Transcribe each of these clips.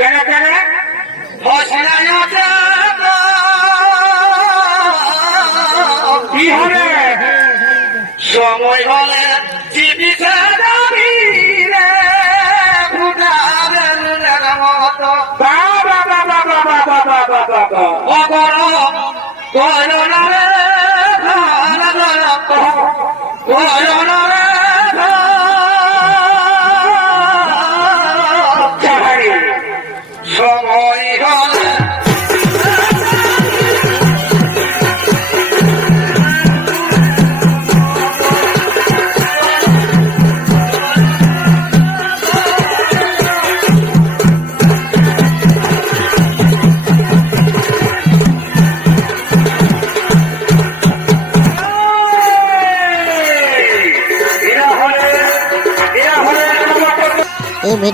যারা যারা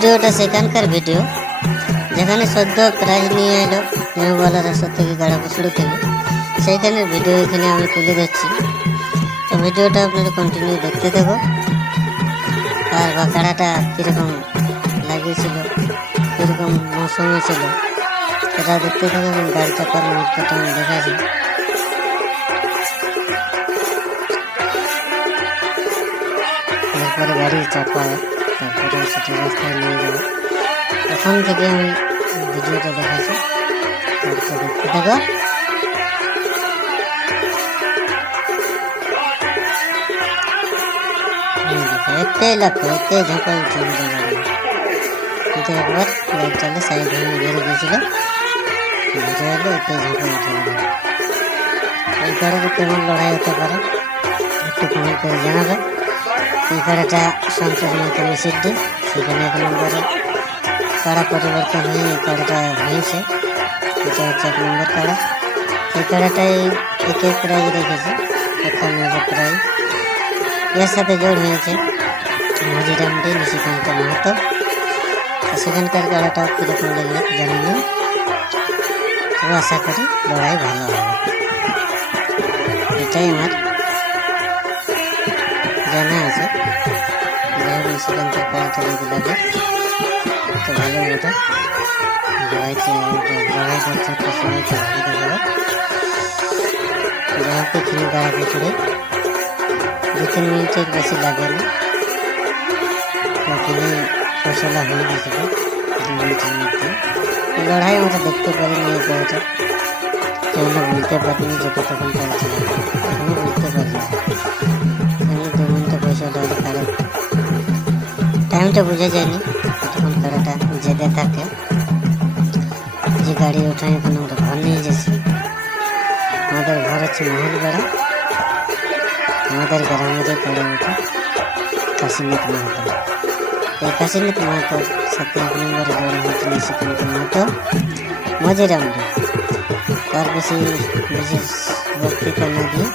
ভিডিওটা সেখানকার ভিডিও। যেখানে সদ্য প্রাইজ নিয়ে এলো নিউবালা রাস্তা থেকে গাড়া বসড়ো থেকে। সেইখানের ভিডিও এখানে আমি তুলে দিচ্ছি তো ভিডিওটা আপনারা কন্টিনিউ দেখতে থাকো। আর বাঁকড়াটা কীরকম লাগিয়েছিল, কীরকম মৌসুমে ছিল, সেটা দেখতে থাকো এবং গাড়ি চাপার মুহূর্তটা আমি দেখাচ্ছি। এরপরে গাড়ি চাপায়। তারপরে সেটা রাস্তায় নিয়ে যাবে ওখান থেকে আমি ভিডিওটা দেখাচ্ছি তারপরে দেখতে থাকো। লাগতো একটাই ঝাঁপাই উঠে গেল গাড়ি কিন্তু একবার চালে সাইড হয়ে বেড়ে গেছিল। বুঝে এলো একটাই ঝাঁপাই উঠে গেল, এই কেমন লড়াই হতে পারে। একটু কমেন্ট করে জানাবে। সন্তোষ মাতা মিশিদ্দি সেখানে এক নম্বরে কাড়া পরিবর্তন হয়ে এই কাড়াটা হয়েছে। এটা হচ্ছে এক নম্বর কাড়া এই কাড়াটাই একে প্রায় রেখেছে একান্ন হাজার প্রাইজ এর সাথে জোর হয়েছে মজিরামডি নিশিকান্ত মাহাতো। সেখানকার কাড়াটাও কীরকম লাগল জানি না আশা করি লড়াই ভালো হবে। এটাই আমার জানা আছে। যাই সেখানকার কাড়াটা যদি লাগে তো ভালো ওটা লড়াইতে লড়াই করছে একটা সময় তো ভালো দেখাবে যাই হোক এখানে গাড়া পিছড়ে দু তিন মিনিটের বেশি লাগে না। ওখানে ফসলা হয়ে গেছিল দু মিনিটের মধ্যে। লড়াই আমরা দেখতে পারিনি এই গাড়িটা আমরা বলতে পারিনি যে কতক্ষণ চলছে। এখনও বলতে পারি টাইমটা বোঝা যায়নি। তখন কারাটা জেদে থাকে যে গাড়ি ওঠায় এখন আমরা ঘর নিয়ে যাচ্ছি আমাদের ঘর হচ্ছে মহলবেড়া আমাদের গ্রামেরই কাড়া ওঠা কাশীনাথ মাহাতো এই কাশীনাথ মাহাতোর সাথে এক নম্বরে জড়ো হয়েছে নিশিকান্ত মাহাতো। মজিরামডি তার বেশি বিশেষ বক্তৃতা না দিয়ে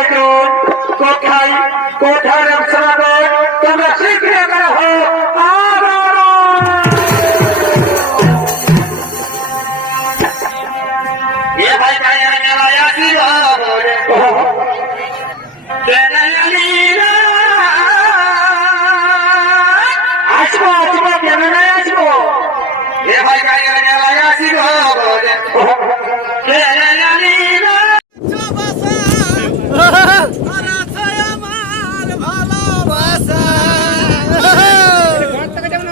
আসুন কোথায়? কোথায় রাখতে তোমরা শীঘ্র করা হোক আসব আসব, কেন না আসব? এ ভাই ভাই মেলায় রে